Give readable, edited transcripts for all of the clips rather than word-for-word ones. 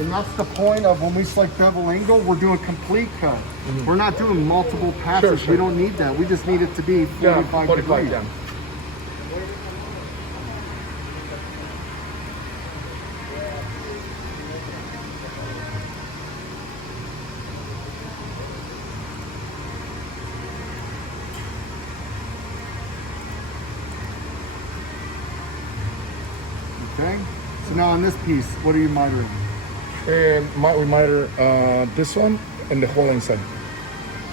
And that's the point of when we select bevel angle, we're doing complete cut. We're not doing multiple passes. Sure. We don't need that. We just need it to be 45 degrees. Yeah. Okay. So now on this piece, what are you mitering? We miter this one and the whole inside.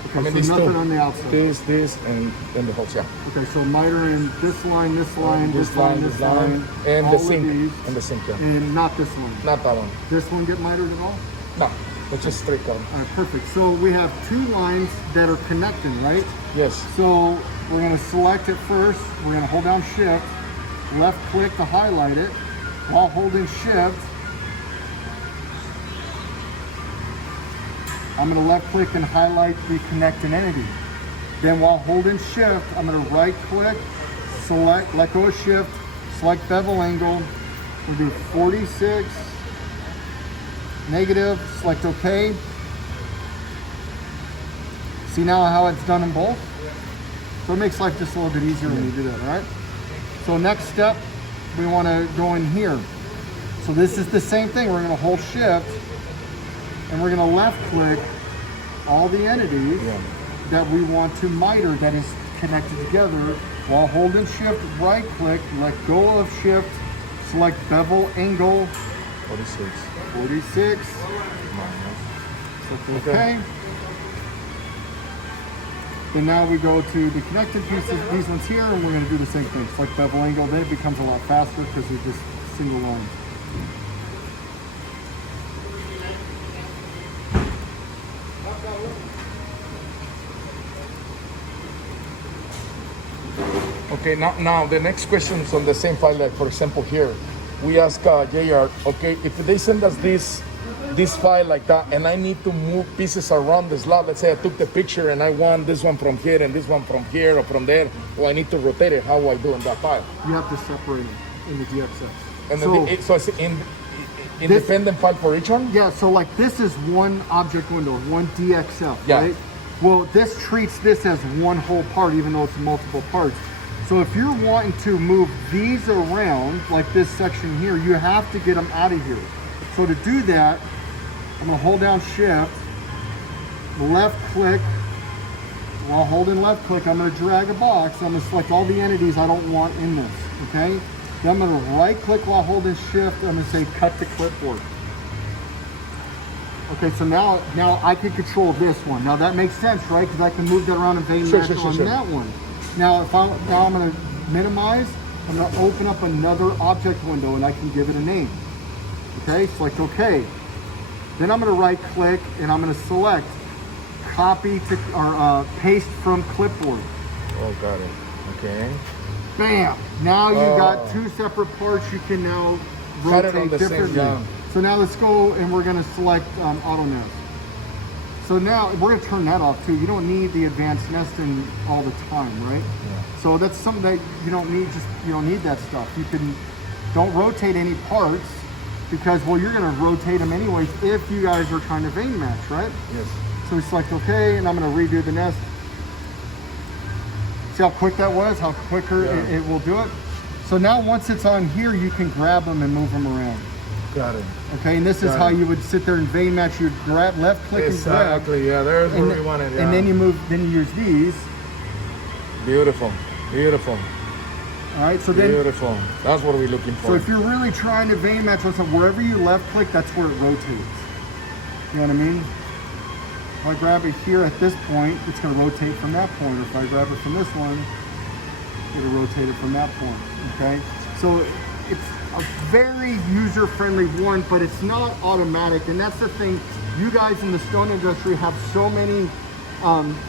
Okay, I mean, so these nothing two. on the outside. This, and then the whole, yeah. Okay, so miter in this line, this line, this line, and all the of sink, these, and the sink, yeah. and not this one. Not that one. This one get mitered at all? No, it's just straight cut. All right, perfect. So we have two lines that are connecting, right? Yes. So we're gonna select it first. We're gonna hold down Shift, left click to highlight it, while holding Shift. I'm gonna left click and highlight the connecting entity. Then while holding Shift, I'm gonna right click, select, let go of Shift, select bevel angle. We'll do 46, negative, select OK. See now how it's done in both? So it makes life just a little bit easier when you do that, all right? So next step, we wanna go in here. So this is the same thing. We're gonna hold Shift, and we're gonna left click all the entities that we want to miter that is connected together while holding Shift, right click, let go of Shift, select bevel angle, 46. 46, select OK. Then now we go to the connected pieces, these ones here, and we're gonna do the same thing. Select bevel angle, then it becomes a lot faster because they're just single lines. Okay, now the next question is on the same file. Like for example, here we ask JR. Okay, if they send us this file like that, and I need to move pieces around the slot. Let's say I took the picture and I want this one from here and this one from here or from there. Or I need to rotate it. How do I do in that file? You have to separate it in the DXF. And then so it's independent file for each one. Yeah, so like this is one object window, one DXF, Yeah. right? Well, this treats this as one whole part, even though it's multiple parts. So if you're wanting to move these around, like this section here, you have to get them out of here. So to do that, I'm gonna hold down Shift, left click. While holding left click, I'm gonna drag a box. I'm gonna select all the entities I don't want in this, okay? Then I'm gonna right click while holding Shift. I'm gonna say cut to clipboard. Okay, so now I can control this one. Now that makes sense, right? Because I can move that around and vein match on that one. Now I'm gonna minimize. I'm gonna open up another object window and I can give it a name. Okay, select OK. Then I'm gonna right click and I'm gonna select copy to or paste from clipboard. Oh, got it. Okay. Bam! Now you got two separate parts. You can now rotate differently. So now let's go and we're gonna select auto nest. So now we're gonna turn that off too. You don't need the advanced nesting all the time, right? Yeah. So that's something that you don't need. You don't need that stuff. You can don't rotate any parts because well you're gonna rotate them anyways if you guys are trying to vein match, right? Yes. So we select OK, and I'm gonna redo the nest. See how quick that was? How quicker it will do it. So now once it's on here, you can grab them and move them around. Got it. Okay, and this is how you would sit there and vein match. You'd grab, left click and grab. Exactly, yeah, there's where we want it. Yeah. And then you move, then you use these. Beautiful, beautiful. All right, so then. Beautiful, that's what we're looking for. So if you're really trying to vein match on something, wherever you left click, that's where it rotates. You know what I mean? If I grab it here at this point, it's gonna rotate from that point. If I grab it from this one, it'll rotate it from that point, okay? So it's a very user-friendly one, but it's not automatic, and that's the thing. You guys in the stone industry have so many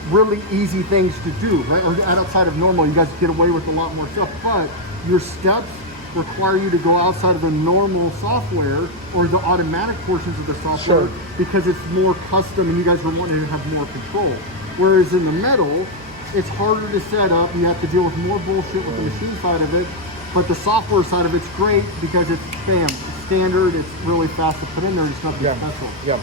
really easy things to do, right? Or outside of normal, you guys get away with a lot more stuff, but your steps require you to go outside of the normal software or the automatic portions of the software because it's more custom and you guys are wanting to have more control. Whereas in the metal, it's harder to set up. You have to deal with more bullshit with the machine side of it, but the software side of it's great because it's bam, it's standard. It's really fast to put in there. It's nothing special. Yeah.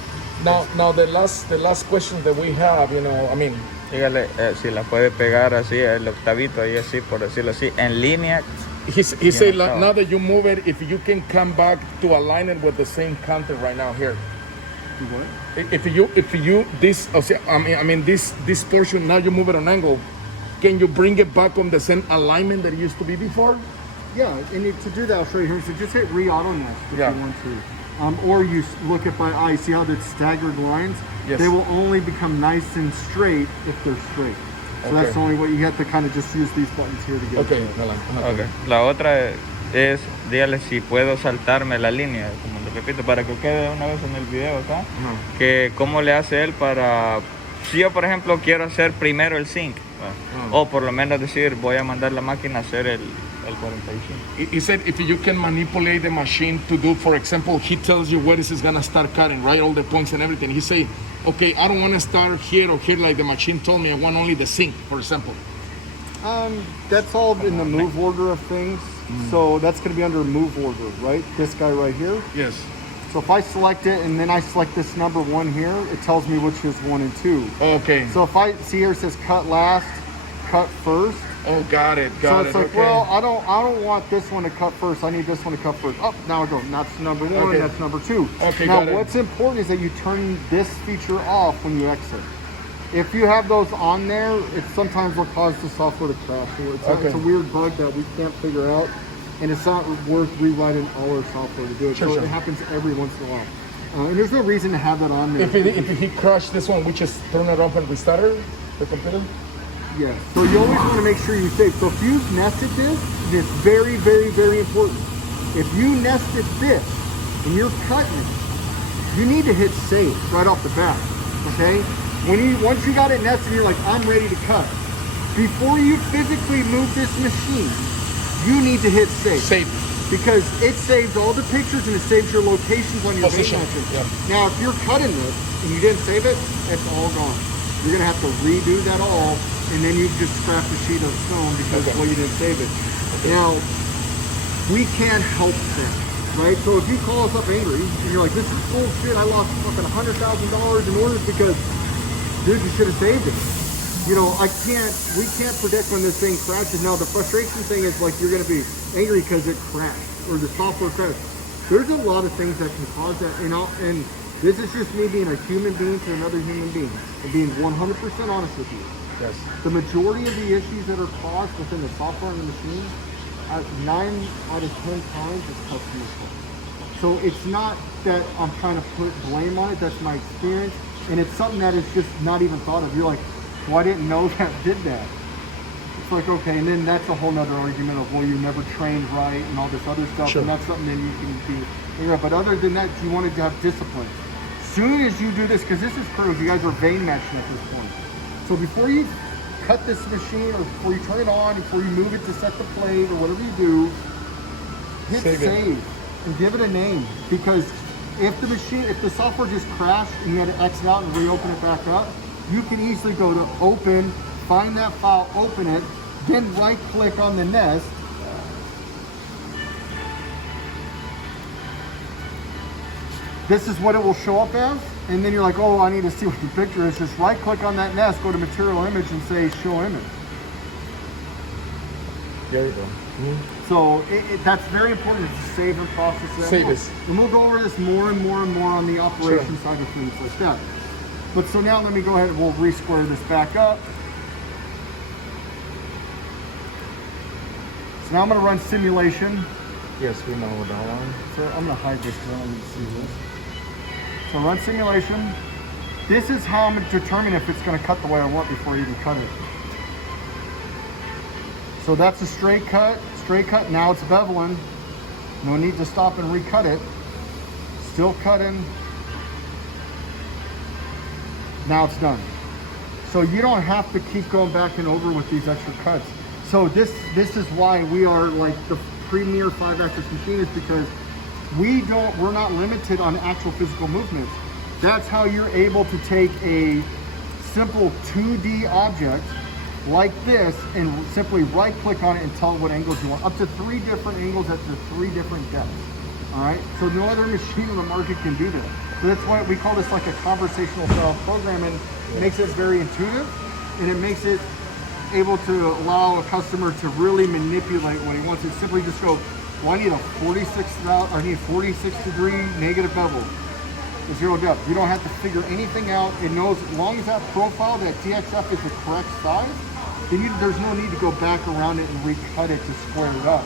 Now the last question that we have, you know, I mean, Dígale si la puede pegar así, el octavito ahí así, por decirlo así, en línea. he said like, now that you move it, if you can come back to align it with the same content right now here. What? If you this, I mean this portion, now you move it on angle, can you bring it back on the same alignment that it used to be before? Yeah, and to do that, I'll show you here. So just hit re-auto nest if you want to. Or you look at by eye. See how the staggered lines? Yes. They will only become nice and straight if they're straight. So that's the only way. You have to kind of just use these buttons here to get Okay. it. Okay. La otra es, dígale si puedo saltarme la línea, como le repito, para que quede una vez en el video acá, que cómo le hace él para, si yo por ejemplo quiero hacer primero el sync, o por lo menos decir, voy a mandar la máquina a hacer el 45. He said if you can manipulate the machine to do, for example, he tells you where this is gonna start cutting, right? All the points and everything. He say, okay, I don't want to start here or here like the machine told me. I want only the sync, for example. That's all in the move order of things. So that's going to be under move order, right? This guy right here. Yes. So if I select it and then I select this number 1 here, it tells me which is 1 and 2. Okay. So if I see here it says cut last, cut first. Oh, got it. So it's like, well, I don't want this one to cut first. I need this one to cut first. Oh, now I go. That's number 1. That's number 2. Okay. Now what's important is that you turn this feature off when you exit. If you have those on there, it sometimes will cause the software to crash. It's a weird bug that we can't figure out, and it's not worth rewriting all our software to do it. It happens every once in a while. And there's no reason to have that on there. If he crashed this one, we just turn it off and restart it, the computer? Yeah. So you always want to make sure you save. So if you've nested this, it's very, very, very important. If you nested this and you're cutting it, you need to hit save right off the bat, okay? Once you got it nested, you're like, I'm ready to cut. Before you physically move this machine, you need to hit save. Save. Because it saves all the pictures and it saves your locations on your position. Now, if you're cutting this and you didn't save it, it's all gone. You're gonna have to redo that all, and then you just scrap the sheet of stone because well, you didn't save it. Now, we can't help that, right? So if you call us up angry and you're like, this is bullshit, I lost fucking $100,000 in orders because, dude, you should have saved it. You know, we can't predict when this thing crashes. Now, the frustration thing is like you're gonna be angry because it crashed or the software crashed. There's a lot of things that can cause that, and this is just me being a human being to another human being and being 100% honest with you. Yes. The majority of the issues that are caused within the software and the machine, 9 out of 10 times is customer fault. So it's not that I'm trying to put blame on it, that's my experience, and it's something that is just not even thought of. You're like, well, I didn't know that did that. It's like, okay, and then that's a whole nother argument of, well, you never trained right and all this other stuff, and that's something that you can be, but other than that, you wanted to have discipline. Soon as you do this, because this is proof, you guys are vein matching at this point. So before you cut this machine, or before you turn it on, before you move it to set the plate, or whatever you do, hit save and give it a name. Because if the software just crashed and you had to exit out and reopen it back up, you can easily go to open, find that file, open it, then right click on the nest, this is what it will show up as, and then you're like, oh, I need to see what the picture is. Just right click on that nest, go to material image and say show image. There you go. So that's very important to save and process that. Save this. And we'll go over this more and more and more on the operation side of things like that. But so now let me go ahead and we'll re-square this back up. So now I'm going to run simulation. Yes, we know that one. So I'm going to hide this because I don't need to see this. So run simulation. This is how I'm going to determine if it's going to cut the way I want before I even cut it. So that's a straight cut. Now it's beveling. No need to stop and recut it. Still cutting. Now it's done. So you don't have to keep going back and over with these extra cuts. So this is why we are like the premier 5-axis machinist, because we're not limited on actual physical movements. That's how you're able to take a simple 2D object like this and simply right click on it and tell it what angles you want. Up to 3 different angles at the 3 different depths. All right, so no other machine on the market can do that. So that's why we call this like a conversational style program, and it makes it very intuitive, and it makes it able to allow a customer to really manipulate what he wants. It simply just go, well, I need a 46 degree negative bevel. Zero depth. You don't have to figure anything out. It knows as long as that profile, that TXF is the correct size, then there's no need to go back around it and recut it to square it up.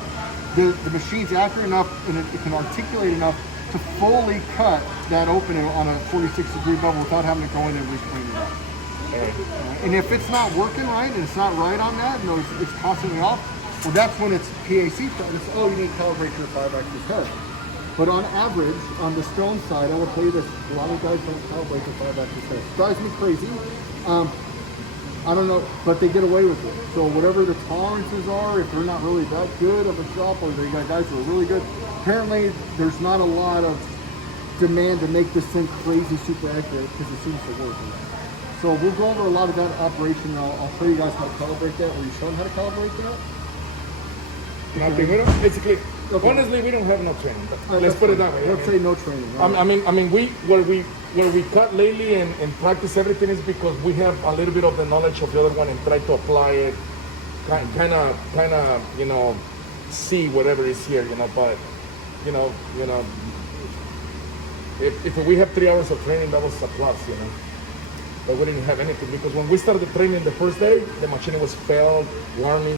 The machine's accurate enough and it can articulate enough to fully cut that opening on a 46 degree bevel without having to go in and reclean it up. And if it's not working right and it's not right on that and it's constantly off, well, that's when it's PAC. Oh, you need to calibrate your 5-axis head. But on average, on the stone side, I will tell you this, a lot of guys don't calibrate the 5-axis head. It drives me crazy. I don't know, but they get away with it. So whatever the tolerances are, if they're not really that good of a shop, or they got guys who are really good, apparently there's not a lot of demand to make this thing crazy super accurate because it seems to work. So we'll go over a lot of that operation. I'll show you guys how to calibrate that, or you show them how to calibrate that. Nothing. Basically, honestly, we don't have no training. But let's put it that way. Let's say no training. Right? I mean, where we cut lately and practice everything is because we have a little bit of the knowledge of the other one and try to apply it, kind of, see whatever is here, But, if we have 3 hours of training, that was a plus, But we didn't have anything because when we started training the first day, the machine was failed, warming.